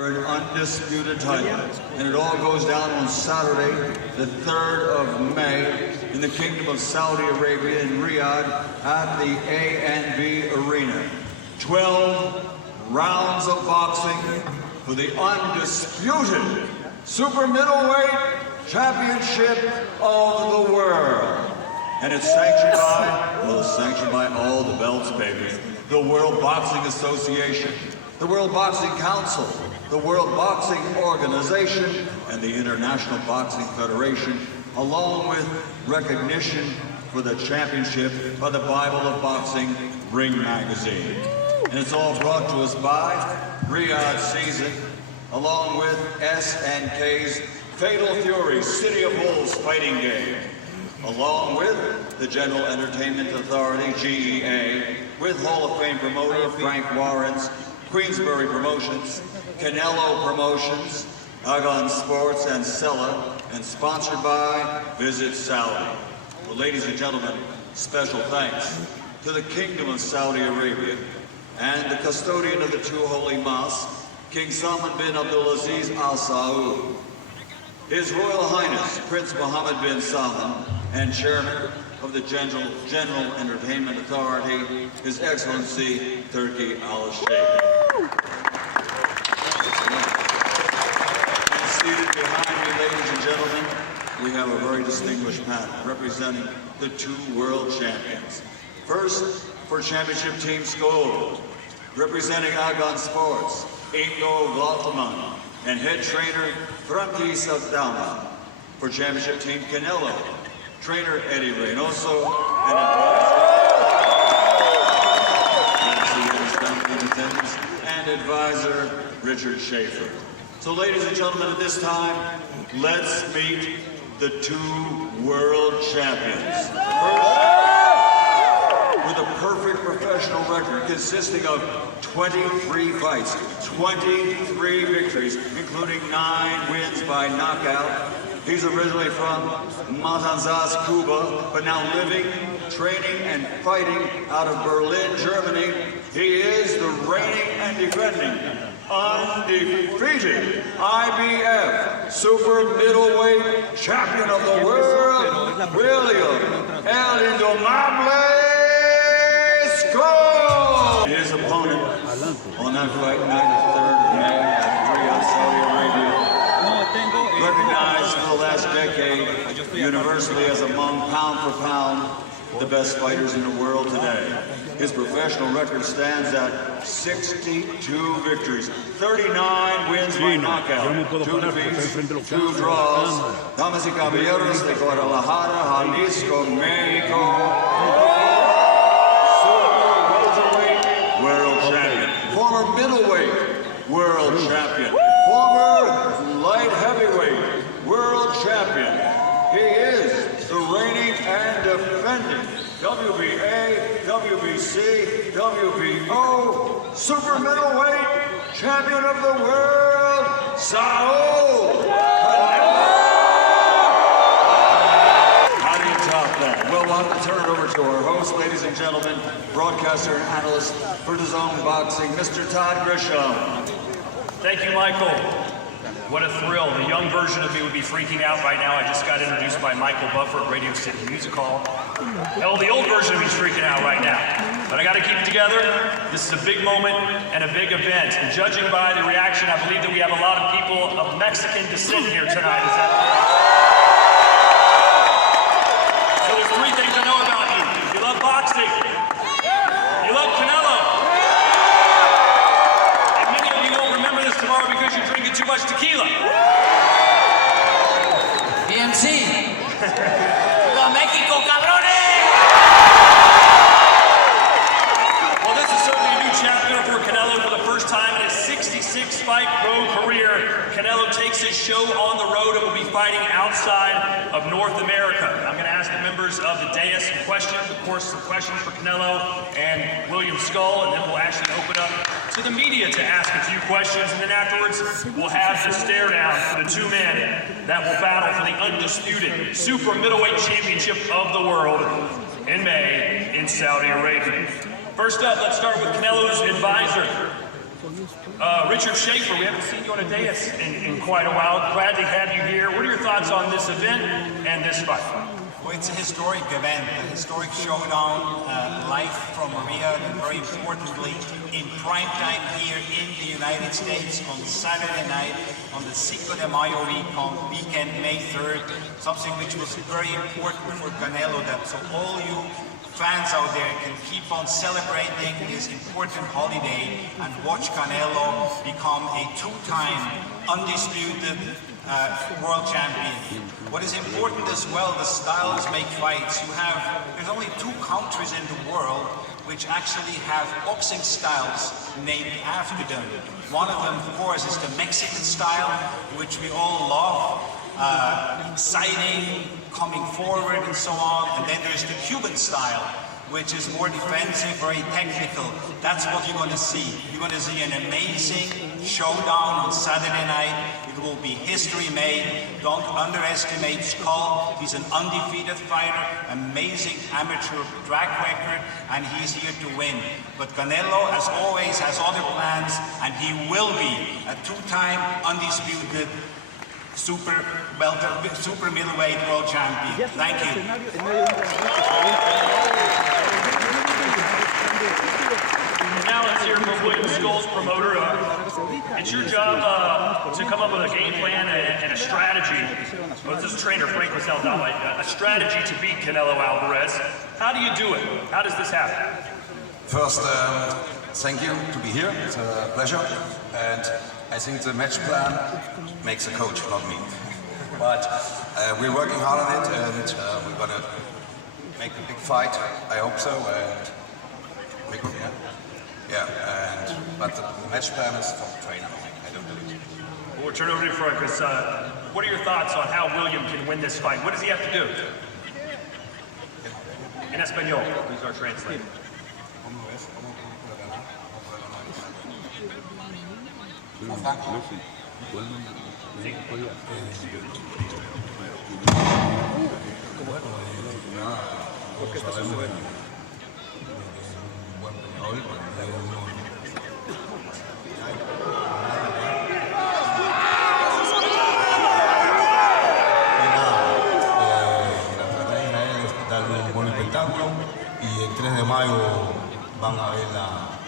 for an undisputed title. And it all goes down on Saturday, the 3rd of May, in the Kingdom of Saudi Arabia in Riyadh at the A&B Arena. 12 rounds of boxing for the undisputed super middleweight championship of the world. And it's sanctioned by, well, it's sanctioned by all the belts, baby. The World Boxing Association, the World Boxing Council, the World Boxing Organization, and the International Boxing Federation, along with recognition for the championship by the Bible of Boxing Ring Magazine. And it's all brought to us by Riyadh Season, along with SNK's Fatal Fury City of Wolves fighting game, along with the General Entertainment Authority, GEA, with Hall of Fame promoter Frank Warren's Queensbury Promotions, Canelo Promotions, Agon Sports, and Sella, and sponsored by Visit Saudi. Well, ladies and gentlemen, special thanks to the Kingdom of Saudi Arabia and the custodian of the two holy mosques, King Salman bin Abdulaziz Al Saud, His Royal Highness Prince Mohammed bin Salman, and Chairman of the General Entertainment Authority, His Excellency Turki Al-Sheikh. Seated behind me, ladies and gentlemen, we have a very distinguished panel representing the two world champions. First, for Championship Team Scull, representing Agon Sports, Ingo Galtman, and head trainer Frankie Saldama. For Championship Team Canelo, trainer Eddie Reynoso, and advisor Richard Schaefer. So ladies and gentlemen, at this time, let's meet the two world champions. First, with a perfect professional record consisting of 23 fights, 23 victories, including 9 wins by knockout. He's originally from Matanzas, Cuba, but now living, training, and fighting out of Berlin, Germany. He is the reigning and defending, undefeated IBF super middleweight champion of the world, William El Indomable Scull. His opponent on that fight night, the 3rd of May at Riyadh, Saudi Arabia, recognized for the last decade universally as among pound for pound the best fighters in the world today. His professional record stands at 62 victories, 39 wins by knockout, 2 defeats, 2 draws. Damas y caballeros de Guadalajara, Jalisco, Mexico, super welterweight world champion, former middleweight world champion, former light heavyweight world champion. He is the reigning and defending WBA, WBC, WBO super middleweight champion of the world, Scull. How do you top that? Well, we'll have to turn it over to our host, ladies and gentlemen, broadcaster and analyst for DAZN Boxing, Mr. Todd Grisham. Thank you, Michael. What a thrill. The young version of me would be freaking out right now. I just got introduced by Michael Buffer at Radio City Music Hall. Hell, the old version of me is freaking out right now. But I got to keep it together. This is a big moment and a big event. And judging by the reaction, I believe that we have a lot of people of Mexican descent here tonight. Is that correct? So there's 3 things I know about you. You love boxing. You love Canelo. And many of you won't remember this tomorrow because you're drinking too much tequila. BMC. ¡Viva México, cabrones! Well, this is certainly a new chapter for Canelo for the first time in his 66-fight pro career. Canelo takes his show on the road and will be fighting outside of North America. I'm going to ask the members of the dais some questions, of course, some questions for Canelo and William Scull, and then we'll actually open up to the media to ask a few questions, and then afterwards we'll have the stare down for the 2 men that will battle for the undisputed super middleweight championship of the world in May in Saudi Arabia. First up, let's start with Canelo's advisor. Richard Schaefer, we haven't seen you on a dais in quite a while. Glad to have you here. What are your thoughts on this event and this fight? Well, it's a historic event, a historic showdown, live from Riyah, and very importantly, in prime time here in the United States on Saturday night, on the Cinco de Mayo weekend, May 3rd, something which was very important for Canelo, that so all you fans out there can keep on celebrating this important holiday and watch Canelo become a two-time undisputed world champion. What is important as well, the styles make fights. There's only 2 countries in the world which actually have boxing styles named after them. One of them, of course, is the Mexican style, which we all love, exciting, coming forward and so on. And then there's the Cuban style, which is more defensive, very technical. That's what you're going to see. You're going to see an amazing showdown on Saturday night. It will be history made. Don't underestimate Scull. He's an undefeated fighter, amazing amateur track record, and he's here to win. But Canelo, as always, has other plans, and he will be a 2-time undisputed super middleweight world champion. Thank you. Now let's hear from William Scull's promoter. It's your job to come up with a game plan and a strategy. Well, this is trainer Frank Saldana, a strategy to beat Canelo Alvarez. How do you do it? How does this happen? First, thank you to be here. It's a pleasure. And I think the match plan makes a coach, not me. But we're working hard on it, and we're gonna make a big fight. I hope so. And but the match plan is for the trainer. I don't do it. We'll turn over to Frank. What are your thoughts on how William can win this fight? What does he have to do? In Espanol, who's our translator. Darle un buen espectáculo y el 3 de mayo van a ver la...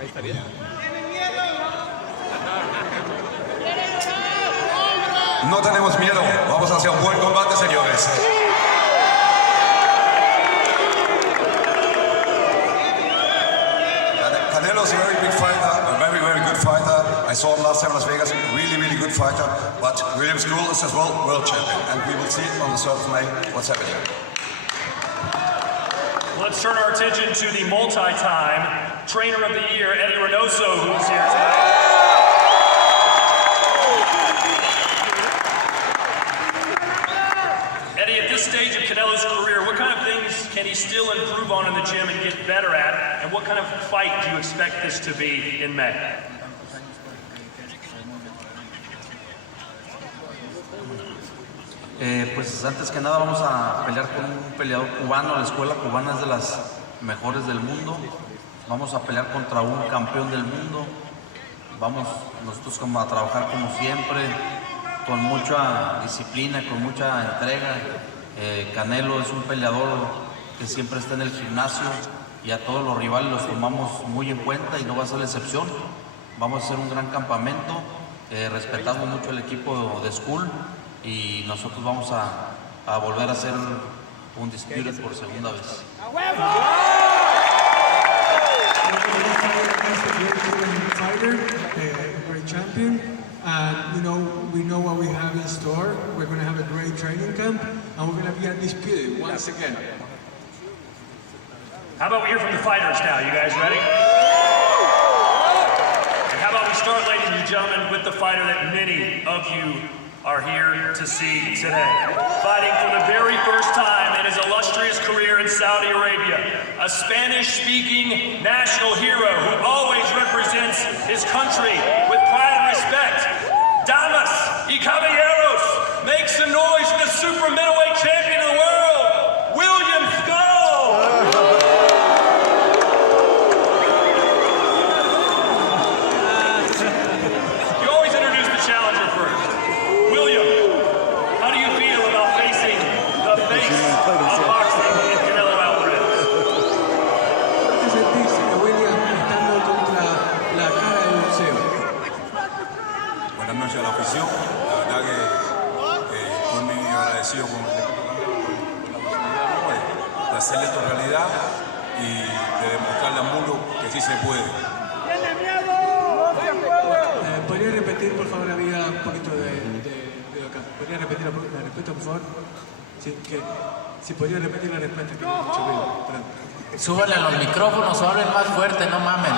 No tenemos miedo. Vamos hacia un buen combate, señores. Canelo is a very big fighter, a very, very good fighter. I saw him last time in Las Vegas, really, really good fighter. But William Scull is as well world champion, and we will see on the 3rd of May what's happening. Let's turn our attention to the multi-time trainer of the year, Eddie Reynoso, who's here tonight. Eddie, at this stage of Canelo's career, what kind of things can he still improve on in the gym and get better at? And what kind of fight do you expect this to be in May? Pues antes que nada vamos a pelear con un peleador cubano. La escuela cubana es de las mejores del mundo. Vamos a pelear contra un campeón del mundo. Vamos nosotros como a trabajar como siempre, con mucha disciplina, con mucha entrega. Canelo es un peleador que siempre está en el gimnasio y a todos los rivales los tomamos muy en cuenta y no va a ser la excepción. Vamos a hacer un gran campamento, respetamos mucho el equipo de Scull y nosotros vamos a volver a ser undisputed por segunda vez. Fighter, a great champion, and we know what we have in store. We're going to have a great training camp, and we're going to be undisputed once again. How about we hear from the fighters now? You guys ready? And how about we start, ladies and gentlemen, with the fighter that many of you are here to see today. Fighting for the very first time in his illustrious career in Saudi Arabia, a Spanish-speaking national hero who always represents his country with pride and respect. Damas y caballeros, make some noise for the super middleweight champion of the world, William Scull! buenas noches a la afición. La verdad que estoy muy agradecido con la oportunidad, ¿no? de hacer esto realidad y de demostrarle al mundo que sí se puede. ¿Podría repetir, por favor, había un poquito de acá? ¿Podría repetir la respuesta, por favor? Sí, si podría repetir la respuesta, que no mucho ruido. Perdón. Súbanle a los micrófonos o hablen más fuerte, no mamen.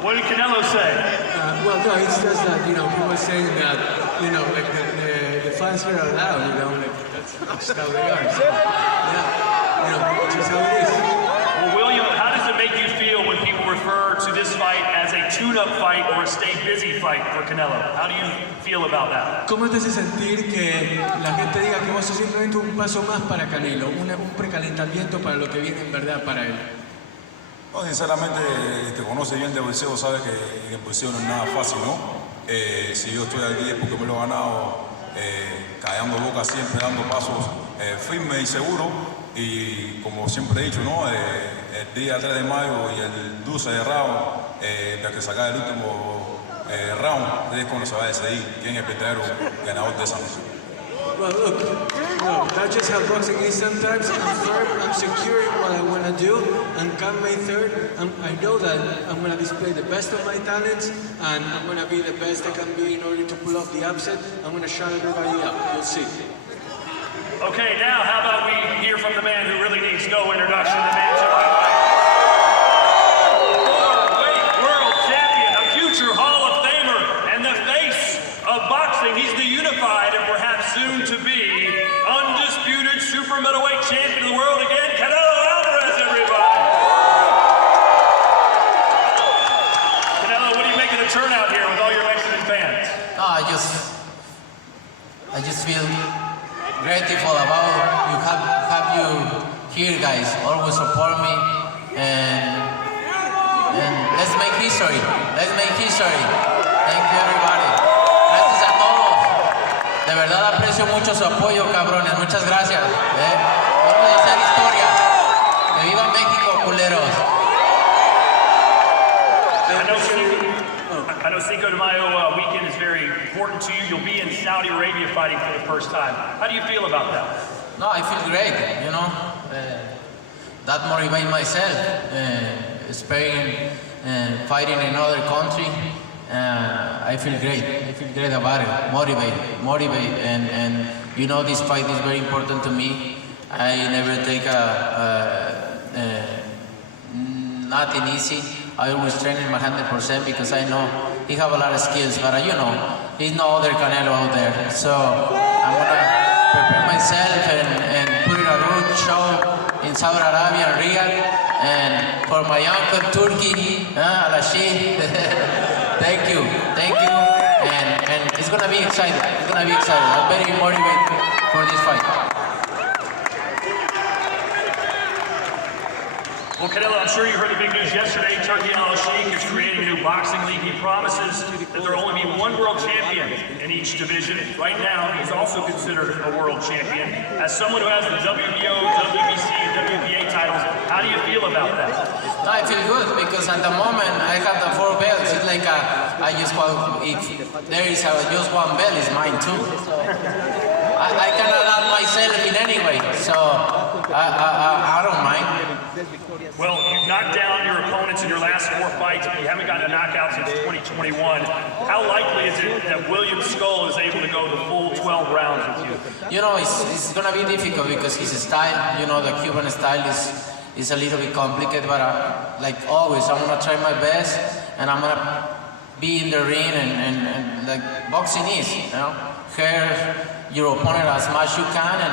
What did Canelo say? Well, no, it's just that, people are saying that, like the fans here are loud, like that's how they are. So, yeah, which is how it is. Well, William, how does it make you feel when people refer to this fight as a tune-up fight or a stay busy fight for Canelo? How do you feel about that? ¿Cómo te hace sentir que la gente diga que vos sos simplemente un paso más para Canelo, un precalentamiento para lo que viene en verdad para él? No, sinceramente, el que conoce bien de boxeo sabe que el boxeo no es nada fácil, ¿no? Si yo estoy aquí es porque me lo he ganado callando boca siempre, dando pasos firmes y seguros. Y como siempre he dicho, ¿no? El día 3 de mayo y el 12 de round, de que sacar el último round, es cuando se va a decidir quién es el verdadero ganador de esa noche. Well, look, that's just how boxing is sometimes. I'm firm, I'm secure in what I want to do, and come May 3rd, I know that I'm going to display the best of my talents, and I'm going to be the best I can be in order to pull off the upset. I'm going to shut everybody up. You'll see. Okay, now how about we hear from the man who really needs no introduction, the man to my right. Four-weight world champion, a future Hall of Famer, and the face of boxing. He's the unified and perhaps soon to be undisputed super middleweight champion of the world again, Canelo Alvarez, everybody. Canelo, what do you make of the turnout here with all your Mexican fans? No, I just feel grateful about have you here, guys. Always support me and let's make history. Let's make history. Thank you, everybody. Gracias a todos. De verdad aprecio mucho su apoyo, cabrones. Muchas gracias. Vamos a hacer historia. Que viva México, culeros. I know Cinco de Mayo weekend is very important to you. You'll be in Saudi Arabia fighting for the first time. How do you feel about that? No, I feel great, that motivates myself, Spain and fighting in another country. I feel great about it, motivate, and this fight is very important to me. I never take nothing easy. I always train in my 100% because I know he have a lot of skills, but he's no other Canelo out there. So I'm gonna prepare myself and put in a good show in Saudi Arabia and Riyadh. And for my uncle Turkey, Al-Rashid, thank you. And it's gonna be exciting. I'm very motivated for this fight. Well, Canelo, I'm sure you heard the big news yesterday. Turkey Al-Sheikh is creating a new boxing league. He promises that there will only be one world champion in each division. Right now, he's also considered a world champion. As someone who has the WBO, WBC, and WBA titles, how do you feel about that? I feel good because at the moment I have the 4 belts. It's like if there is just one belt, it's mine too. I cannot add myself in any way, so I don't mind. Well, you've knocked down your opponents in your last 4 fights, but you haven't gotten a knockout since 2021. How likely is it that William Scull is able to go the full 12 rounds with you? It's going to be difficult because his style, the Cuban style is a little bit complicated, but like always, I'm going to try my best, and I'm going to be in the ring and like boxing is, hurt your opponent as much as you can, and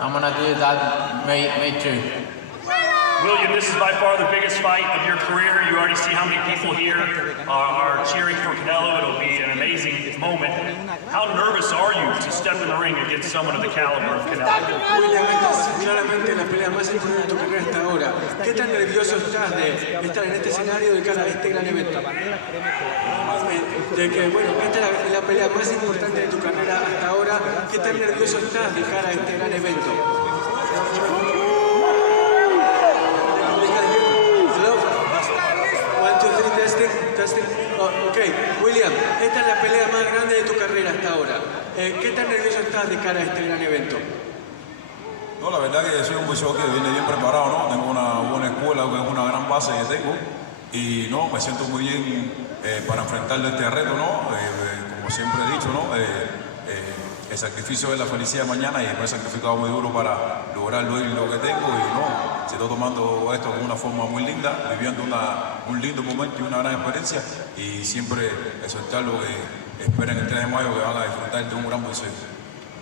I'm gonna do that May 3rd. William, this is by far the biggest fight of your career. You already see how many people here are cheering for Canelo. It'll be an amazing moment. How nervous are you to step step in the ring against someone of the caliber of Canelo? William, esta es claramente la pelea más importante de tu carrera hasta ahora. ¿Qué tan nervioso estás de estar en este escenario de cara a este gran evento? De que, bueno, esta es la pelea más importante de tu carrera hasta ahora. ¿Qué tan nervioso estás de cara a este gran evento? Hello? 1, 2, 3, testing. Oh, ok, William, esta es la pelea más grande de tu carrera hasta ahora. ¿Qué tan nervioso estás de cara a este gran evento? No, la verdad que soy un boxeador que viene bien preparado, ¿no? Tengo una buena escuela, que es una gran base que tengo. Y no, me siento muy bien para enfrentarle este reto, ¿no? Como siempre he dicho, ¿no? El sacrificio es la felicidad de mañana y me he sacrificado muy duro para lograr lo que tengo y no, se estoy tomando esto de una forma muy linda, viviendo un lindo momento y una gran experiencia y siempre exhortar lo que esperen el 3 de mayo que van a disfrutar de un gran boxeo.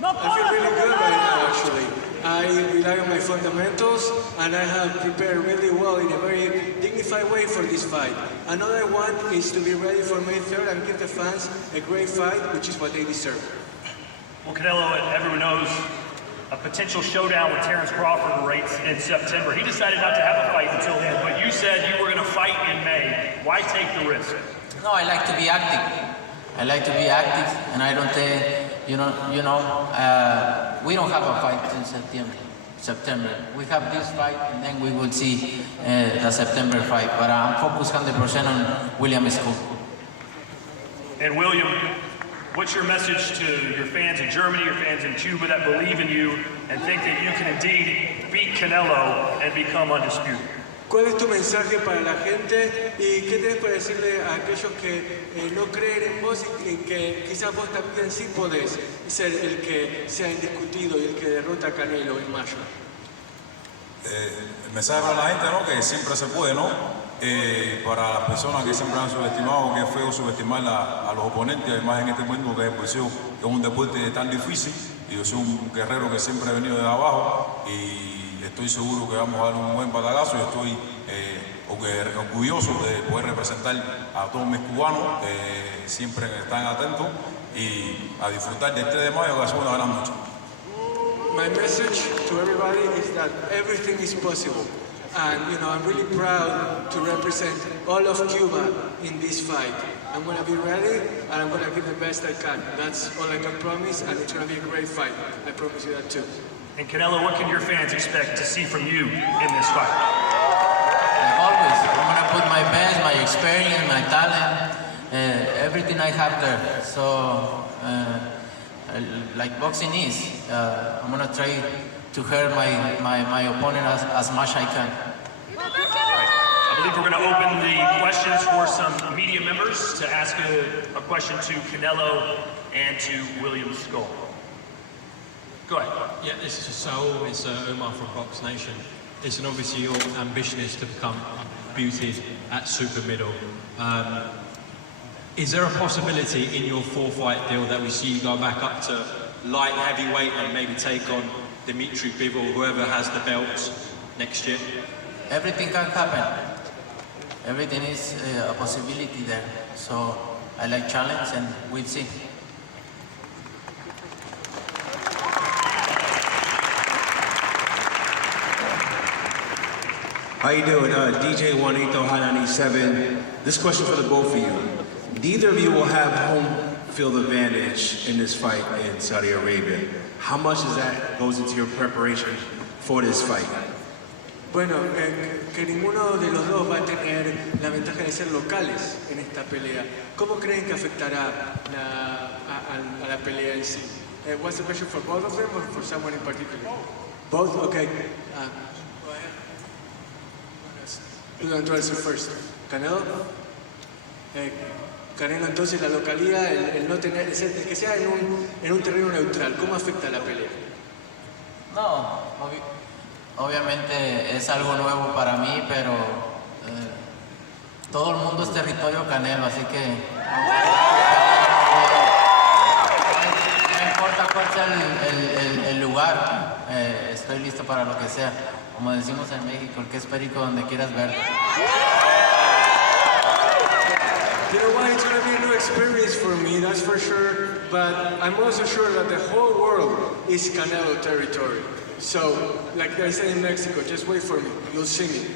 I feel really good right now, actually. I rely on my fundamentals, and I have prepared really well in a very dignified way for this fight. Another one is to be ready for May 3rd and give the fans a great fight, which is what they deserve. Well, Canelo, everyone knows a potential showdown with Terrence Crawford rates in September. He decided not to have a fight until then, but you said you were going to fight in May. Why take the risk? No, I like to be active. I like to be active, and I don't take, we don't have a fight in September. We have this fight, and then we will see the September fight. But I'm focused 100% on William Scull. And William, what's your message to your fans in Germany, your fans in Cuba that believe in you and think that you can indeed beat Canelo and become undisputed? ¿Cuál es tu mensaje para la gente y qué tienes para decirle a aquellos que no creen en vos y que quizás vos también sí podés ser el que sea indiscutido y el que derrota a Canelo en mayo? El mensaje para la gente, ¿no? Que siempre se puede, ¿no? Para las personas que siempre han subestimado, que es feo subestimar a los oponentes, además en este momento que es boxeo, que es un deporte tan difícil, y yo soy un guerrero que siempre he venido de abajo y estoy seguro que vamos a dar un buen batagazo y estoy orgulloso de poder representar a todos mis cubanos que siempre están atentos y a disfrutar del 3 de mayo que va a ser una gran noche. My message to everybody is that everything is possible. And, I'm really proud to represent all of Cuba in this fight. I'm going to be ready, and I'm going to give the best I can. That's all I can promise, and it's going to be a great fight. I promise you that too. And Canelo, what can your fans expect to see from you in this fight? Like always, I'm going to put my best, my experience, my talent, everything I have there. So, like boxing is, I'm going to try to hurt my opponent as much as I can. I believe we're going to open the questions for some media members to ask a question to Canelo and to William Scull. Go ahead. Yeah, this is Saul. It's Omar from Box Nation. Listen, obviously your ambition is to become undisputed at super middle. Is there a possibility in your 4-fight deal that we see you go back up to light heavyweight and maybe take on Dimitri Bivol, whoever has the belts next year? Everything can happen. Everything is a possibility there. So I like challenge, and we'll see. How you doing? DJ Juanito, High 97. This question for the both of you. Neither of you will have home field advantage in this fight in Saudi Arabia. How much of that goes into your preparation for this fight? Bueno, que ninguno de los dos va a tener la ventaja de ser locales en esta pelea. ¿Cómo creen que afectará a la pelea en sí? What's the question for both of them or for someone in particular? Both? Okay. Go ahead. Who's going to answer first? Canelo? Canelo, entonces la localidad, el no tener, el que sea en un terreno neutral, ¿cómo afecta la pelea? No, obviamente es algo nuevo para mí, pero todo el mundo es territorio Canelo, así que no importa cuál sea el lugar, estoy listo para lo que sea. Como decimos en México, el que es perico donde quieras ver. You know why it's going to be a new experience for me, that's for sure, but I'm also sure that the whole world is Canelo territory. So, like I said in Mexico, just wait for me, you'll see me.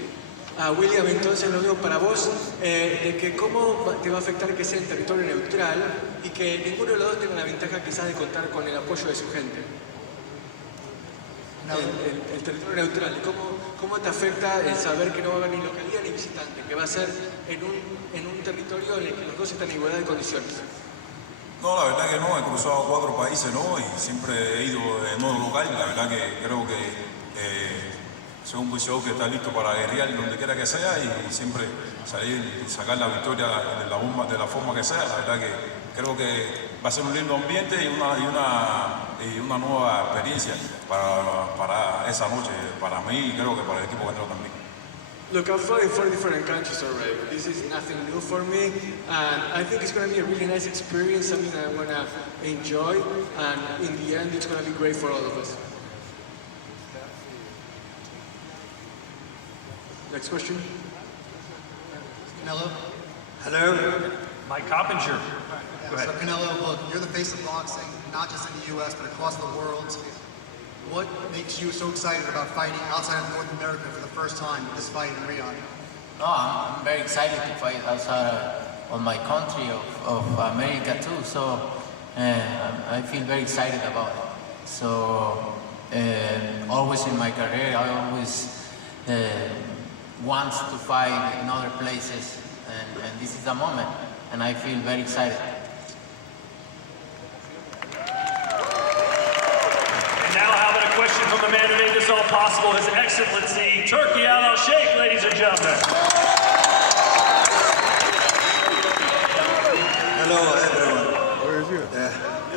William, entonces lo digo para vos, de que cómo te va a afectar que sea en territorio neutral y que ninguno de los dos tenga la ventaja quizás de contar con el apoyo de su gente. El territorio neutral, ¿cómo te afecta el saber que no va a haber ni localidad ni visitante, que va a ser en un territorio en el que los dos están en igualdad de condiciones? No, la verdad que no, he cruzado 4 países, ¿no? Y siempre he ido en modo local. La verdad que creo que soy un boxeador que está listo para guerrear donde quiera que sea y siempre salir y sacar la victoria de la forma que sea. La verdad que creo que va a ser un lindo ambiente y una nueva experiencia para esa noche, para mí y creo que para el equipo Canelo también. Look, I've fought in 4 different countries already. This is nothing new for me, and I think it's going to be a really nice experience, something that I'm going to enjoy, and in the end, it's going to be great for all of us. Next question. Canelo? Hello. Mike Coppinger. Go ahead. So Canelo, look, you're the face of boxing, not just in the U.S., but across the world. What makes you so excited about fighting outside of North America for the first time, this fight in Riyah? No, I'm very excited to fight outside of my country, of America too. So I feel very excited about it. So always in my career, I always want to fight in other places, and this is the moment, and I feel very excited. Question from the man who made this all possible, His Excellency Turki Al-Sheikh, ladies and gentlemen. Hello, everyone. Where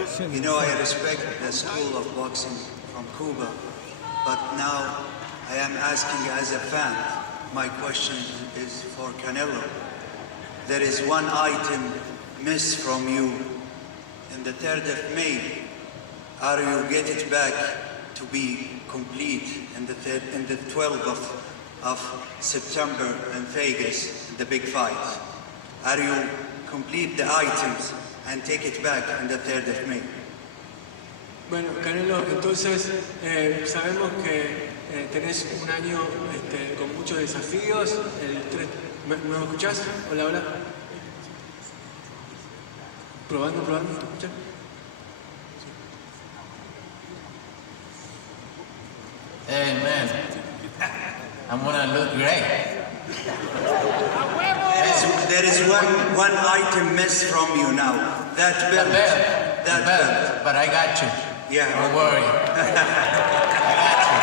is you? You know, I respect the school of boxing from Cuba, but now I am asking as a fan. My question is for Canelo. There is one item missed from you in the 3rd of May. Are you get it back to be complete in the 12th of September in Vegas, the big fight? Are you complete the items and take it back in the 3rd of May? Bueno, Canelo, entonces sabemos que tenés un año con muchos desafíos. ¿Me escuchás? Hola, hola. Probando, ¿me escuchás? Hey man, I'm gonna look great. There is one item missed from you now. That belt. The belt. But I got you. Yeah. Don't worry. I got you.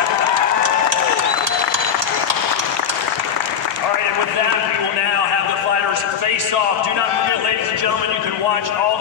All right, and with that, we will now have the fighters face off. Do not forget, ladies and gentlemen, you can watch all